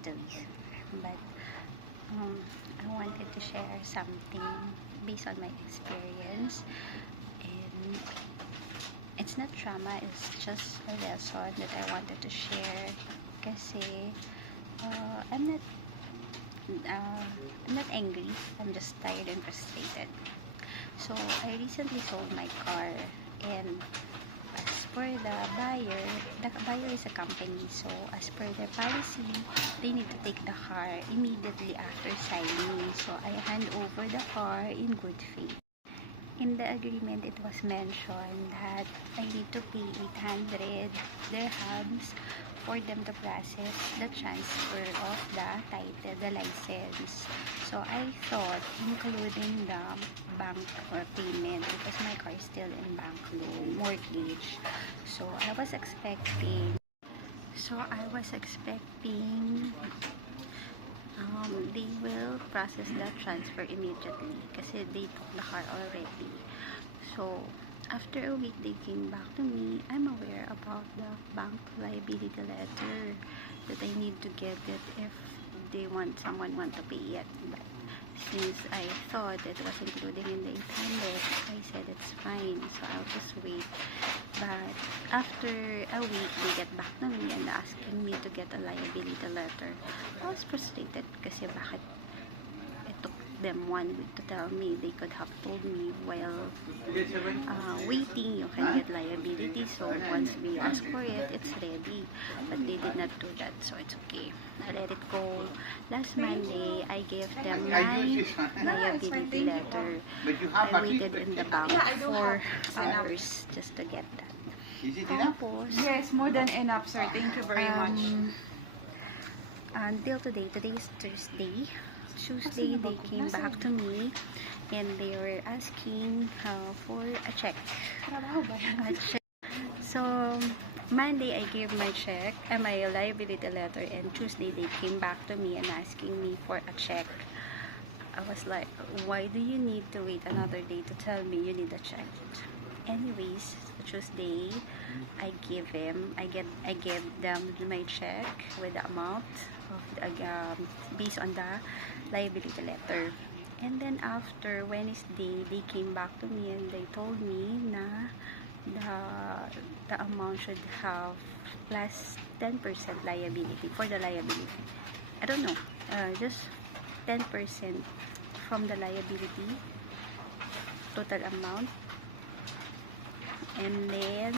Italy. But I wanted to share something based on my experience, and it's not trauma, it's just a lesson that I wanted to share kasi uh, I'm not I'm not angry, I'm just tired and frustrated. So I recently sold my car, and as per the buyer is a company, so as per their policy, they need to take the car immediately after signing. So I hand over the car in good faith. In the agreement, it was mentioned that I need to pay 800 dirhams for them to process the transfer of the title, the license. So I thought including the bank or payment, because my car is still in bank loan, mortgage. So I was expecting they will process the transfer immediately kasi they took the car already. So after a week, they came back to me. I'm aware about the bank liability letter that I need to get it if someone want to pay it. But since I thought it was including in the 800, I said it's fine, so I'll just wait. But after a week, they get back to me and asking me to get a liability letter. I was frustrated kasi bakit it took them 1 week to tell me. They could have told me while waiting you can get liability, so once we ask for it, it's ready. But they did not do that, so it's okay. I let it go. Last Monday, I gave them my liability letter. I waited in the bank for hours just to get that. Is it enough? Yes, more than enough, sir. Thank you very much. Until today is Thursday. Tuesday, they came back to me and they were asking for a check. So Monday, I gave my check and my liability letter, and Tuesday, they came back to me and asking me for a check. I was like, why do you need to wait another day to tell me you need a check? Anyways, Tuesday, I gave them my check with the amount of based on the liability letter. And then after Wednesday, they came back to me and they told me na the amount should have plus 10% liability for the liability. I don't know, just 10% from the liability total amount. And then